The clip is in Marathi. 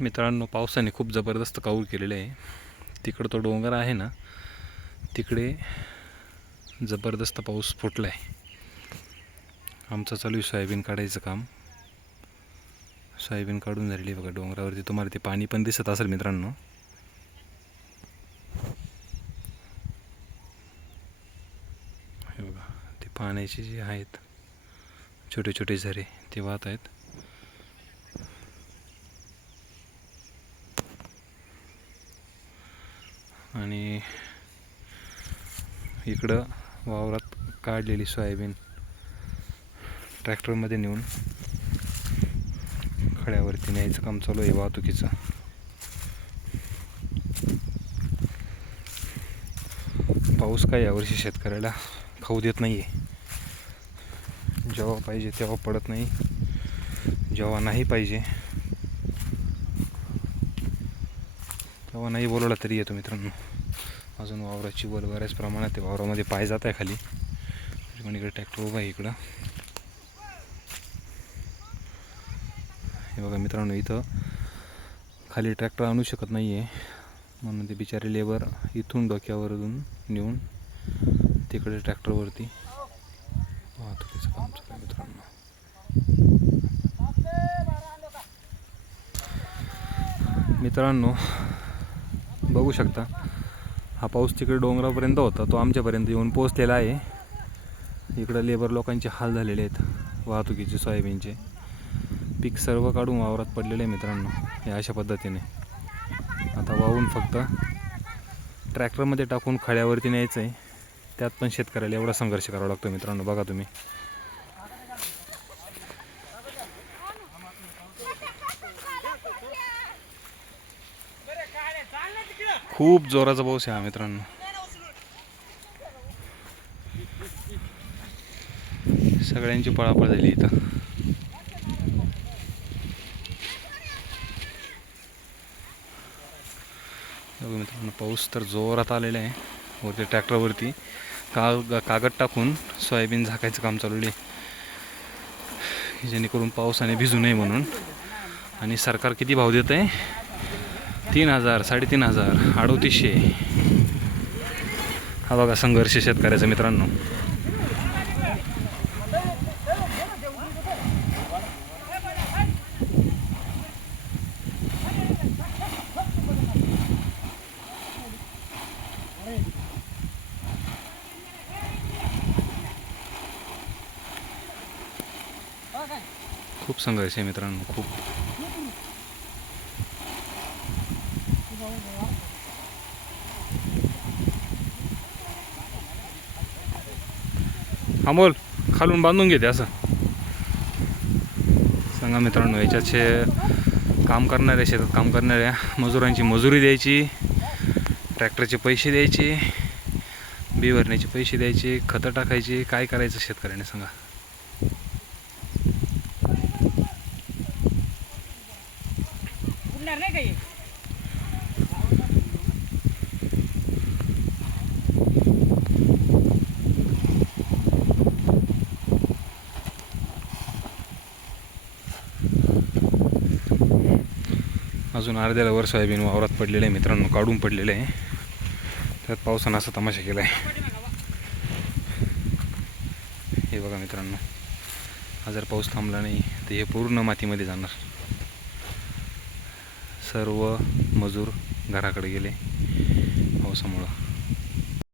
मित्रांनो पावसाने खूप जबरदस्त काऊर केलेले आहे. तिकडं तो डोंगर आहे ना तिकडे जबरदस्त पाऊस फुटला आहे आमचं चालू आहे सोयाबीन काढायचं काम. सोयाबीन काढून झालेली बघा डोंगरावरती. तुम्हाला ते पाणी पण दिसत असेल मित्रांनो. हे बघा ते पाण्याचे जे आहेत छोटे छोटे झरे ते वाहत आहेत. आणि इकडं वावरात काढलेली सोयाबीन ट्रॅक्टरमध्ये नेऊन खड्यावरती न्यायचं काम चालू आहे वाहतुकीचं. पाऊस काय यावर्षी शेतकऱ्याला खाऊ देत नाही आहे जेव्हा पाहिजे तेव्हा पडत नाही. जेव्हा नाही पाहिजे तेव्हा नाही बोलवला तरी येतो मित्रांनो. अजून वावराची बोल बऱ्याच प्रमाणात आहे. वावरामध्ये पाय जात आहे खाली. पण इकडे ट्रॅक्टर उभा आहे इकडं. हे बघा मित्रांनो इथं खाली ट्रॅक्टर आणू शकत नाही आहे म्हणून ते बिचारे लेबर इथून डोक्यावरून नेऊन तिकडे ट्रॅक्टरवरती वाहतुकीचं काम चालू आहे मित्रांनो. मित्रांनो बघू शकता. हा पाऊस तिकडे डोंगरापर्यंत होता तो आमच्यापर्यंत येऊन पोचलेला आहे. इकडं लेबर लोकांचे हाल झालेले आहेत वाहतुकीचे सोयाबीनचे. पीक सर्व काढून वावरात पडलेले आहे मित्रांनो हे अशा पद्धतीने. आता वाहून फक्त ट्रॅक्टरमध्ये टाकून खड्यावरती न्यायचं आहे. त्यात पण शेतकऱ्याला एवढा संघर्ष करावा लागतो मित्रांनो बघा तुम्ही. खूप जोराचा पाऊस आहे हा मित्रांनो. सगळ्यांची पळापळ झाली इथं. मित्रांनो पाऊस तर जोरात आलेला आहे. वरती ट्रॅक्टरवरती. काग कागद टाकून सोयाबीन झाकायचं काम चालू आहे. जेणेकरून पावसाने भिजू नये म्हणून. आणि सरकार किती भाव देत आहे तीन हजार साडेतीन हजार अडोतीसशे. हा बघा संघर्ष शेतकऱ्याचा मित्रांनो. खूप संघर्ष आहे मित्रांनो खूप. अमोल खालून बांधून घेते असं. सांगा मित्रांनो याच्याचे काम करणाऱ्या शेतात काम करणाऱ्या मजुरांची मजुरी द्यायची ट्रॅक्टरचे पैसे द्यायचे बी भरण्याचे पैसे द्यायचे खतं टाकायचे काय करायचं शेतकऱ्याने सांगा. नाही अजून अर्ध्याला वर सोयाबीन वावरात पडलेलं आहे मित्रांनो काढून पडलेलं आहे. त्यात पावसानं असा तमाशा केला आहे हे बघा मित्रांनो हा जर पाऊस थांबला नाही तर हे पूर्ण मातीमध्ये जाणार. सर्व मजूर घराकडे गेले पावसामुळं.